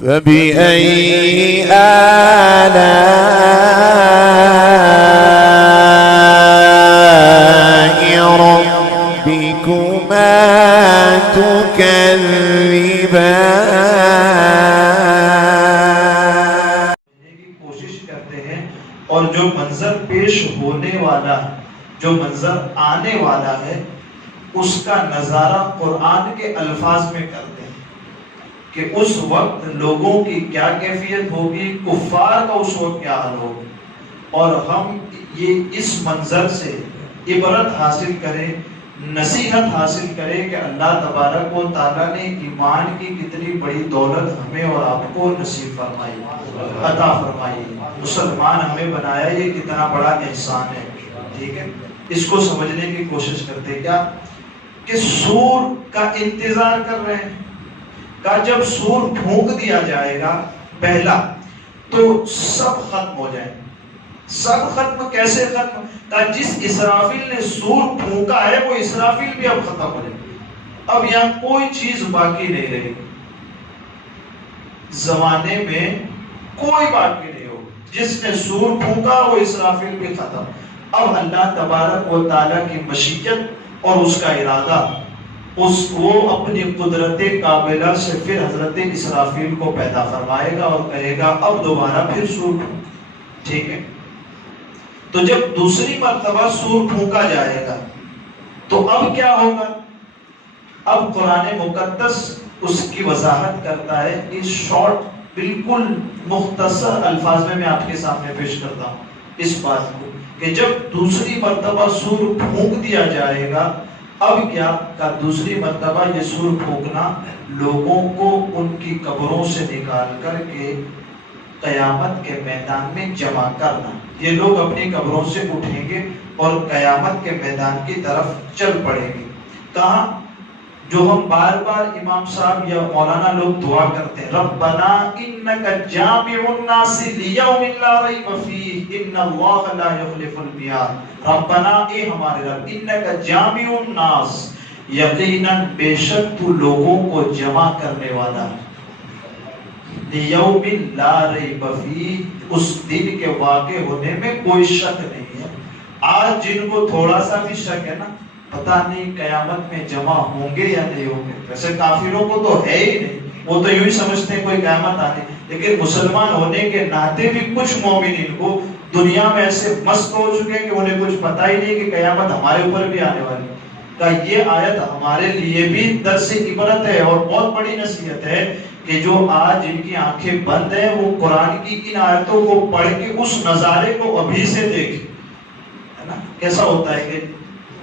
فبأي آلاء ربكما تكذبان. کوشش کرتے ہیں اور جو منظر پیش ہونے والا ہے، جو منظر آنے والا ہے، اس کا نظارہ قرآن کے الفاظ میں کرتے ہیں کہ اس وقت لوگوں کی کیا کیفیت ہوگی، کفار کا اس وقت کیا حال ہوگا، اور ہم یہ اس منظر سے عبرت حاصل کریں، نصیحت حاصل کریں کہ اللہ تبارک و تعالیٰ نے ایمان کی کتنی بڑی دولت ہمیں اور آپ کو نصیب فرمائی، عطا فرمائی، مسلمان ہمیں بنایا، یہ کتنا بڑا احسان ہے. ٹھیک ہے، اس کو سمجھنے کی کوشش کرتے کیا کہ سور کا انتظار کر رہے ہیں، کہ جب سور پھونک دیا جائے گا پہلا تو سب ختم ہو جائیں. سب ختم کیسے ختم؟ کہ جس اسرافیل نے سور پھونکا ہے وہ اسرافیل بھی اب ختم ہو جائے. اب یہاں کوئی چیز باقی نہیں رہے گی، زمانے میں کوئی باقی نہیں ہو. جس نے سور پھونکا وہ اسرافیل بھی ختم. اب اللہ تبارک و تعالیٰ کی مشیت اور اس کا ارادہ، وہ اپنی قدرت قابلہ سے پھر حضرت اسرافیل کو پیدا فرمائے گا اور کہے گا اب دوبارہ پھر سور پھونک. ٹھیک ہے، تو جب دوسری مرتبہ سور پھونکا جائے گا تو اب کیا ہوگا؟ اب قرآن مقدس اس کی وضاحت کرتا ہے اس شارٹ بالکل مختصر الفاظ میں آپ کے سامنے پیش کرتا ہوں اس بات کو کہ جب دوسری مرتبہ سور پھونک دیا جائے گا اب کیا کہ دوسری مرتبہ یہ سور پھونکنا لوگوں کو ان کی قبروں سے نکال کر کے قیامت کے میدان میں جمع کرنا. یہ لوگ اپنی قبروں سے اٹھیں گے اور قیامت کے میدان کی طرف چل پڑیں گے. کہاں؟ جو ہم بار بار امام صاحب یا مولانا لوگ دعا کرتے ہیں، ربنا انک جامع الناس لیوم لا ریب فیہ ان اللہ لا یخلف المیعاد. ربنا اے ہمارے رب، انک جامع الناس، یقیناً بے شک تو لوگوں کو جمع کرنے والا ہے، لیوم لا ریب فیہ، اس دن کے واقع ہونے میں کوئی شک نہیں ہے. آج جن کو تھوڑا سا بھی شک ہے نا، پتہ نہیں قیامت میں جمع ہوں گے یا نہیں ہوں گے. ویسے کافروں کو تو ہے ہی نہیں، وہ تو یوں ہی سمجھتے ہیں کوئی قیامت آنے، لیکن مسلمان ہونے کے ناطے بھی کچھ مومنین کو دنیا میں ایسے مست ہو چکے ہیں کہ انہیں کچھ پتہ ہی نہیں کہ قیامت ہمارے اوپر بھی آنے والی ہے. کہ یہ آیت ہمارے لیے بھی درس عبرت ہے اور بہت بڑی نصیحت ہے کہ جو آج جن کی آنکھیں بند ہیں وہ قرآن کی ان آیتوں کو پڑھ کے اس نظارے کو ابھی سے دیکھیں. ہے نا، کیسا ہوتا ہے کہ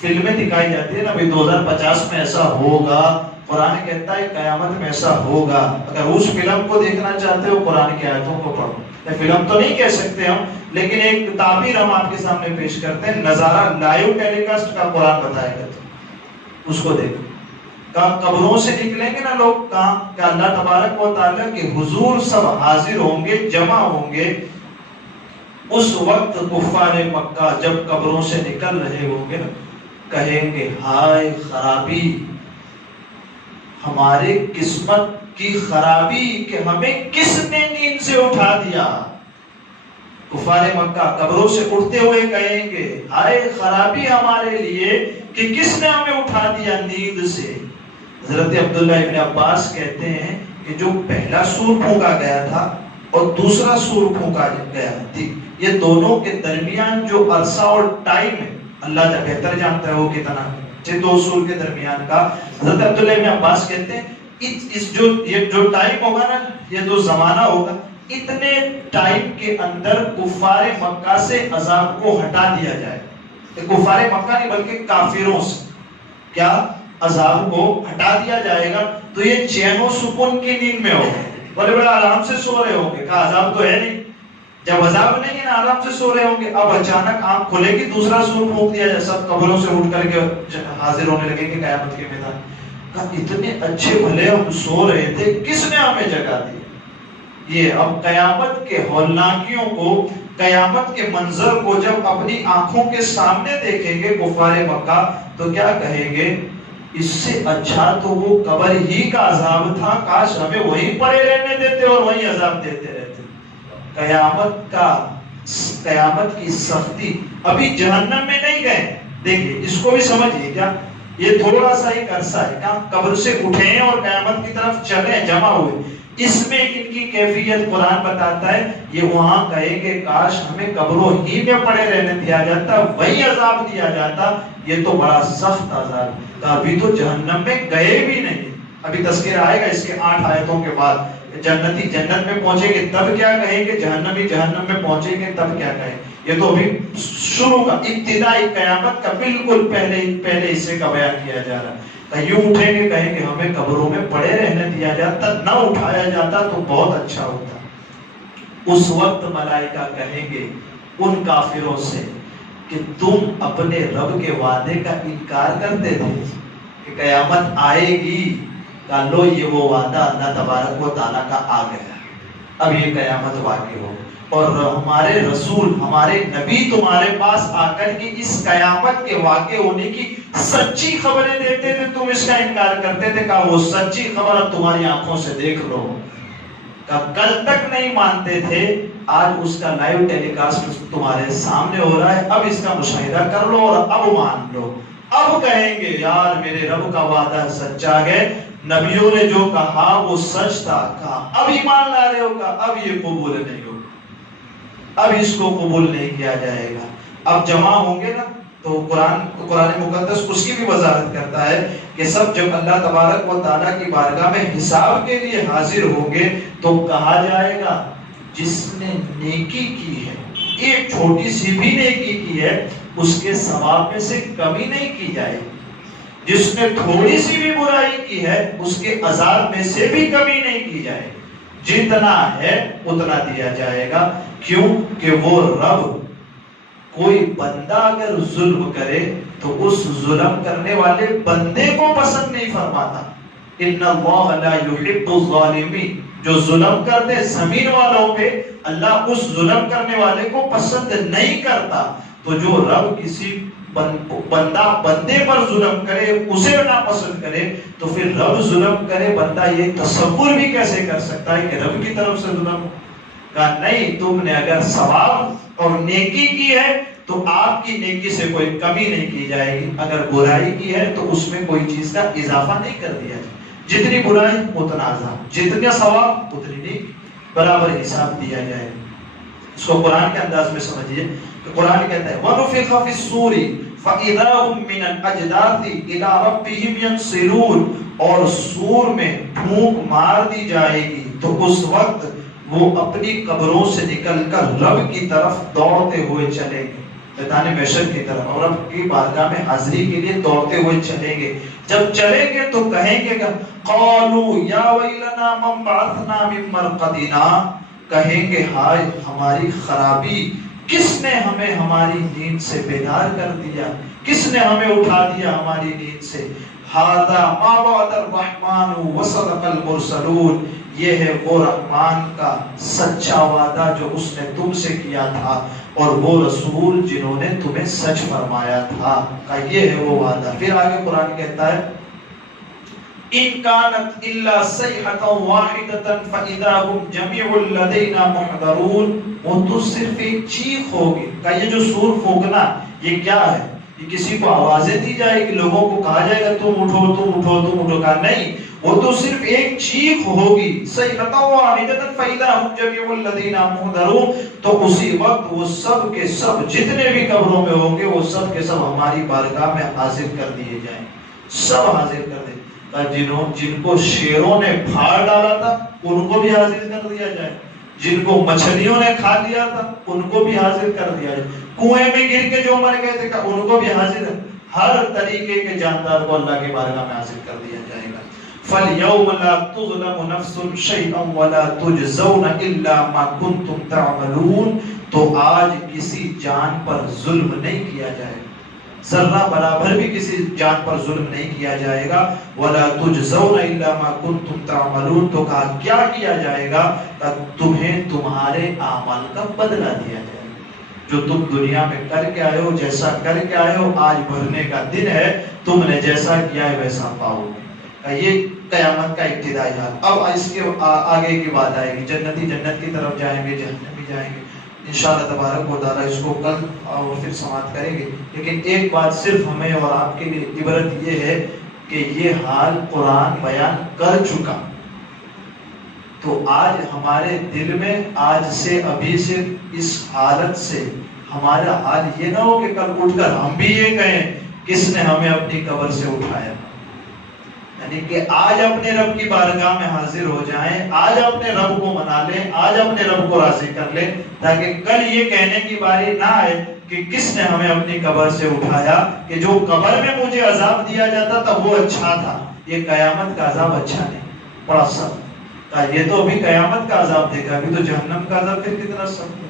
فلمیں دکھائی جاتی ہے نا، 2050 میں ایسا ہوگا، قرآن کہتا ہے قیامت میں ایسا ہوگا. اگر اس فلم کو دیکھنا چاہتے ہو قرآن کی آیتوں کو پڑھو. فلم تو نہیں کہہ سکتے ہم، لیکن ایک تعبیر ہم آپ کے سامنے پیش کرتے ہیں، نظارہ لائیو ٹیلی کاسٹ کا قرآن بتائے گا، اس کو دیکھو. قبروں سے نکلیں گے نا لوگ، کہاں کہ اللہ تبارک و تعالیٰ کے حضور سب حاضر ہوں گے، جمع ہوں گے. اس وقت کفار مکہ جب قبروں سے نکل رہے ہوں گے نا، کہیں گے ہائے خرابی، ہمارے قسمت کی خرابی کہ ہمیں کس نے نیند سے اٹھا دیا. کفار مکہ قبروں سے اٹھتے ہوئے کہیں گے ہائے خرابی ہمارے لیے کہ کس نے ہمیں اٹھا دیا نیند سے. حضرت عبداللہ ابن عباس کہتے ہیں کہ جو پہلا سور پھونکا گیا تھا اور دوسرا سور پھونکا گیا تھی، یہ دونوں کے درمیان جو عرصہ اور ٹائم ہے اللہ جب بہتر جانتا ہے وہ کتنا ہے، دو سور کے درمیان کا. حضرت عبداللہ ابن عباس کہتے ہیں اس جو ٹائم ہوگا نا، یہ جو زمانہ ہوگا، اتنے ٹائم کے اندر کفار مکہ سے عذاب کو ہٹا دیا جائے. کفار مکہ نہیں بلکہ کافروں سے کیا عذاب کو ہٹا دیا جائے گا. تو یہ چین و سکون کی نیند میں ہوگا، بڑے بڑے آرام سے سو رہے ہوں گے، کہا عذاب تو ہے نہیں. جب عذاب نہیں ہے نا، آرام سے سو رہے ہوں گے. اب اچانک آنکھ کھلے گی، دوسرا سور پھونک دیا جائے، سب قبروں سے اٹھ کر کے حاضر ہونے لگیں گے قیامت کے میدان. اتنے اچھے بھلے ہم سو رہے تھے، کس نے ہمیں جگا دی. یہ اب قیامت کے ہولناکیوں کو، قیامت کے منظر کو جب اپنی آنکھوں کے سامنے دیکھیں گے کفار مکہ تو کیا کہیں گے اس سے اچھا تو وہ قبر ہی کا عذاب تھا، کاش ہمیں وہیں پڑے رہنے دیتے اور وہیں عذاب دیتے رہتے۔ قیامت کی سختی، ابھی جہنم میں نہیں گئے، دیکھیں اس کو بھی سمجھئے کیا، یہ تھوڑا سا ایک عرصہ ہے کہ قبر سے اٹھیں اور قیامت کی طرف چلیں جمع ہوئے، اس میں ان کی کیفیت قرآن بتاتا ہے، یہ وہاں کہیں کہ کاش ہمیں قبروں ہی میں پڑے رہنے دیا جاتا، وہی عذاب دیا جاتا، یہ تو بڑا سخت عذاب، ابھی تو جہنم میں گئے بھی نہیں۔ ابھی تذکرہ آئے گا اس کے 8 آیتوں کے بعد، جنتی جنت میں پہنچیں گے تب کیا کہیں گے، جہنمی جہنم میں پہنچیں گے تب کیا کہیں۔ یہ تو ابھی شروع کا ابتدائی قیامت کا بالکل پہلے حصے کا بیان کیا جا رہا ہے۔ یوں اٹھیں گے کہیں گے ہمیں قبروں میں پڑے رہنے دیا جاتا، نہ اٹھایا جاتا تو بہت اچھا ہوتا۔ اس وقت ملائکہ کہیں گے ان کافروں سے کہ تم اپنے رب کے وعدے کا انکار کرتے تھے کہ قیامت آئے گی، لو یہ وہ وعدہ اللہ تبارک و تعالیٰ کا آ گیا، اب یہ قیامت واقع ہو، اور ہمارے رسول ہمارے نبی تمہارے پاس آ کر کے اس قیامت کے واقع ہونے کی سچی خبریں دیتے تھے، تم اس کا انکار کرتے تھے، کہا وہ سچی خبر اب تمہاری آنکھوں سے دیکھ لو۔ کل تک نہیں مانتے تھے، آج اس کا لائیو ٹیلی کاسٹ تمہارے سامنے ہو رہا ہے، اب اس کا مشاہدہ کر لو اور اب مان لو۔ اب کہیں گے یار میرے رب کا وعدہ سچا ہے، نبیوں نے جو کہا وہ سچ تھا، کہا اب ایمان لا رہے ہو، کہا اب یہ قبول نہیں ہوگا، اب اس کو قبول نہیں کیا جائے گا۔ اب جمع ہوں گے نا تو قرآن مقدس اس کی بھی وضاحت کرتا ہے کہ سب جب اللہ تبارک و تعالیٰ کی بارگاہ میں حساب کے لیے حاضر ہوں گے تو کہا جائے گا جس نے نیکی کی ہے، ایک چھوٹی سی بھی نیکی کی ہے، اس کے ثواب میں سے کمی نہیں کی جائے گی، جس نے تھوڑی سی بھی برائی کی ہے اس کے عذاب میں سے بھی کمی نہیں کی جائے گی، جتنا ہے اتنا دیا جائے گا۔ کیوں کہ وہ رب کوئی بندہ اگر ظلم کرے تو اس ظلم کرنے والے بندے کو پسند نہیں فرماتا، ان اللہ لا یحب الظالمین، جو ظلم کرتے زمین والوں پہ اللہ اس ظلم کرنے والے کو پسند نہیں کرتا۔ تو جو رب کسی بندے پر ظلم کرے اسے نہ پسند کرے تو پھر رب ظلم کرے، بندہ یہ تصور بھی کیسے کر سکتا ہے کہ رب کی طرف سے ظلم؟ کہا نہیں، تم نے اگر ثواب اور نیکی کی ہے تو آپ کی نیکی سے کوئی کمی نہیں کی جائے گی، اگر برائی کی ہے تو اس میں کوئی چیز کا اضافہ نہیں کر دیا جائے، جتنی برائی اتنا عذاب، جتنا ثواب اتنی نیکی، برابر حساب دیا جائے گا۔ اس کو قرآن کے انداز میں سمجھیے کہ قرآن کہتا ہے وَنُفِخَ فِي الصُّورِ فَإِذَا هُم مِّنَ الْأَجْدَاثِ إِلَىٰ رَبِّهِمْ يَنْسِلُونَ، اور سور میں پھونک مار دی جائے گی تو اس وقت وہ اپنی قبروں سے نکل کر رب کی طرف دوڑتے ہوئے چلیں گے، میدان محشر کی طرف، اور رب کی بارگاہ میں حاضری کے لیے دوڑتے ہوئے چلیں گے۔ جب چلیں گے تو کہیں گے قَالُوا يَا وَيْلَنَا مَنْ بَعَثْنَا مِن مَّرْقَدِنَا، کہیں گے ہائے ہماری خرابی، کس نے ہمیں ہماری نیند سے بیدار کر دیا، کس نے ہمیں اٹھا دیا ہماری نیند سے۔ ہذا ما وعد الرحمن وصدق المرسلون، یہ ہے وہ رحمان کا سچا وعدہ جو اس نے تم سے کیا تھا اور وہ رسول جنہوں نے تمہیں سچ فرمایا تھا، کہ یہ ہے وہ وعدہ۔ پھر آگے قرآن کہتا ہے ان كانت الا صيحة واحدة فاذا هم جميع لدينا محضرون، وہ تو صرف ایک چیخ ہوگی، کہ یہ جو سور پھونکنا یہ کیا ہے، یہ کسی کو آوازیں دی جائے گی، لوگوں کو کہا جائے گا تم اٹھو تم اٹھو تم اٹھو، کہا نہیں، وہ تو صرف ایک چیخ ہوگی، صيحة واحدة فاذا هم جميع لدينا محضرون، تو اسی وقت وہ سب کے سب جتنے بھی قبروں میں ہوں گے وہ سب کے سب ہماری بارگاہ میں حاضر کر دیے جائیں، سب حاضر کر دیں۔ جن کو شیروں نے پھاڑ ڈالا تھا ان کو بھی حاضر کر دیا جائے، جن کو مچھلیوں نے کھا لیا تھا ان کو بھی حاضر کر دیا جائے، کنویں میں گر کے جو مر گئے تھے ان کو بھی حاضر، ہر طریقے کے جاندار کو اللہ کی بارگاہ میں حاضر کر دیا جائے گا۔ فَالْيَوْمَ لَا تُظْلَمُ نَفْسٌ شَيْئًا وَلَا تُجْزَوْنَ إِلَّا مَا كُنْتُمْ تَعْمَلُونَ، تو آج کسی جان پر ظلم نہیں کیا جائے گا، ذرہ برابر بھی کسی جان پر ظلم نہیں کیا جائے گا۔ وَلَا تُجْزَوْنَ إِلَّا مَا كُنْتُمْ تَعْمَلُونَ، تو کہا کیا کیا جائے گا، تمہیں تمہارے اعمال کا بدلہ دیا جائے گا۔ جو تم دنیا میں کر کے آئے ہو، جیسا کر کے آئے ہو، آج بھرنے کا دن ہے، تم نے جیسا کیا ہے ویسا پاؤ گے۔ یہ قیامت کا ابتدائی حال۔ اب اس کے آگے کی بات آئے گی، جنتی جنت کی طرف جائیں گے، جہنمی جائیں گے، انشاءاللہ تبارک و تعالیٰ اس کو کل اور پھر سماعت کریں گے۔ لیکن ایک بات صرف ہمیں اور آپ کے لیے عبرت یہ ہے کہ یہ حال قرآن بیان کر چکا، تو آج ہمارے دل میں آج سے ابھی سے اس حالت سے ہمارا حال یہ نہ ہو کہ کل اٹھ کر ہم بھی یہ کہیں کس نے ہمیں اپنی قبر سے اٹھایا، یعنی کہ آج اپنے رب کی بارگاہ میں حاضر ہو جائیں، آج اپنے رب کو منا لیں، آج اپنے رب کو راضی کر لیں، تاکہ کل یہ کہنے کی باری نہ آئے کہ کس نے ہمیں اپنی قبر سے اٹھایا، کہ جو قبر میں مجھے عذاب دیا جاتا تھا وہ اچھا تھا، یہ قیامت کا عذاب اچھا نہیں، بڑا سخت، یہ تو ابھی قیامت کا عذاب دیکھا، ابھی تو جہنم کا عذاب پھر کتنا سخت ہے۔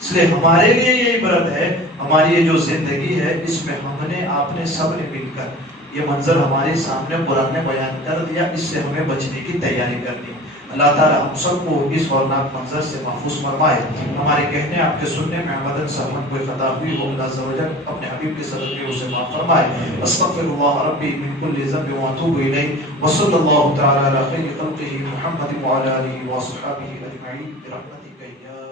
اس لیے ہمارے لیے یہ عبرت ہے، ہماری یہ جو زندگی ہے اس میں ہم نے آپ نے سب نے مل کر یہ منظر ہمارے سامنے قرآن نے بیان کر دیا، اس سے ہمیں بچنے کی تیاری کرنی۔ اللہ تعالیٰ ہم سب کو اس ہولناک منظر سے محفوظ فرمائے، ہمارے کہنے آپ کے سننے میں مدن سلم کوئی خطا ہوئی ہو، اللہ عز و جل اپنے حبیب کے صدقے اسے معاف فرمائے۔ استغفر اللہ ربی من کل ذنب واتوب الیہ، وصلی اللہ تعالی علی خیر خلقہ محمد وعلی آلہ وصحبہ اجمعین برحمتک یا